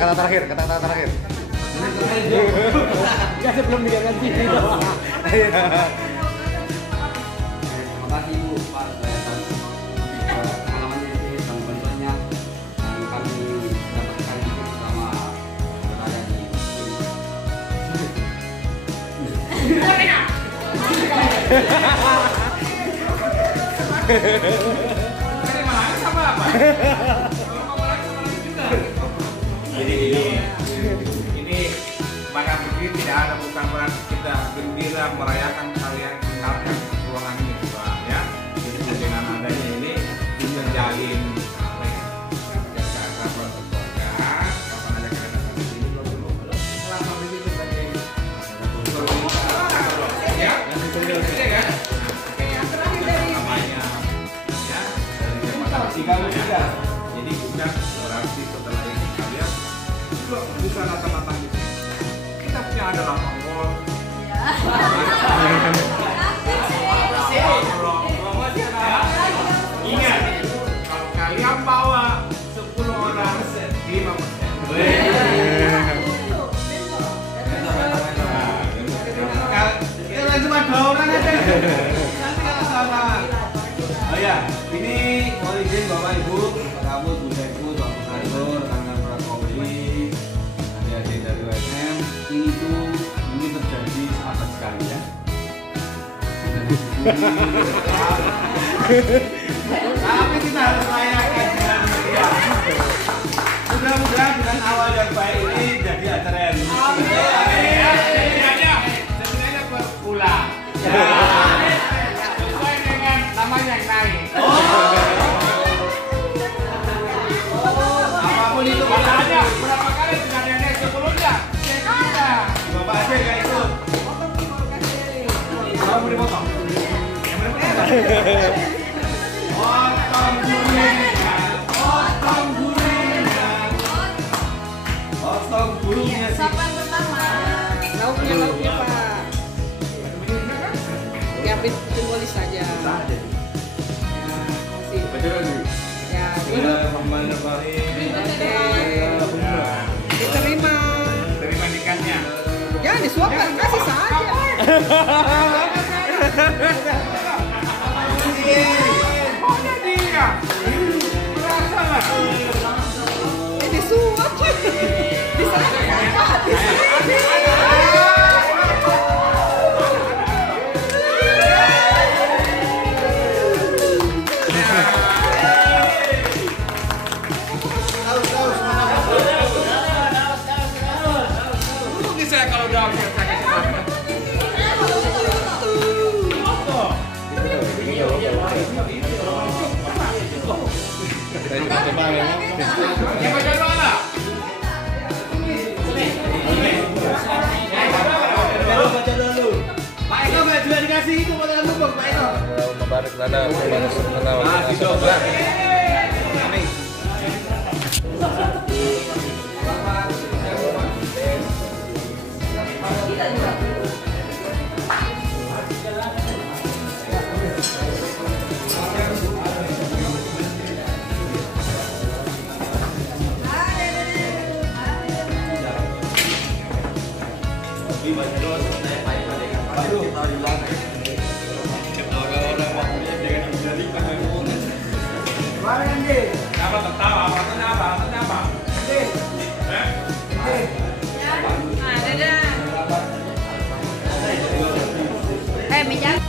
Kata-kata terakhir. Enggak sebelum diganti. Terima kasih Bu, Pak, atas pengalamannya ini dan bantuannya yang kami dapatkan ini selama berada di Ini malah sama apa? Jadi ini maka begini tidak ada, bukan berarti kita gembira merayakan kalian ruangan ini juga ya. Jadi dengan adanya ini menjalin apa ya? Keakraban keluarga. Kapan ada kalian datang ke sini belum selama begitu sebagai ya. Iya kan? Namanya ya dari Jakarta. Jadi kita berarti setelah ini kalian juga bisa datang-datang di sini. Kita punya ada lapang gol. Ingat, kalau kalian bawa 10 orang 5%. Kita cuma 2 orang aja. Nanti kita salah. Oh ya, ini mohon izin Bapak Ibu, Pak Kabut, Bu Seku, Pak Pengatur, rekan-rekan Prakowi, adik-adik dari USM, ini terjadi sahabat sekali ya. Tapi kita harus rayakan dengan meriah. Mudah-mudahan dengan awal yang baik ini jadi acara yang sebenarnya pulang. Sesuai dengan namanya yang naik. Apapun itu makanya berapa kali sudah nenek sebelumnya? Bapak aja nggak ikut. Kalau mau dipotong? Yang mana potong burungnya. Siapa yang pertama? Lauknya Pak. Ya simbolis saja. Baca dulu. Ya, diterima. Terima ikannya. Jangan disuapkan, kasih saja. Pokoknya dia. Merasa lah. Ini suap. Di sana Pak, di sini. Mungkin saya kalau udah sakit yang baca doa lah. baca dulu. Pak Eko nggak juga dikasih itu potongan tumpeng Pak Eko. Mubarak lana, mubarak lana. Amin. Apa tertawa? Alasannya apa? Alasannya apa? Dadah. Minyak.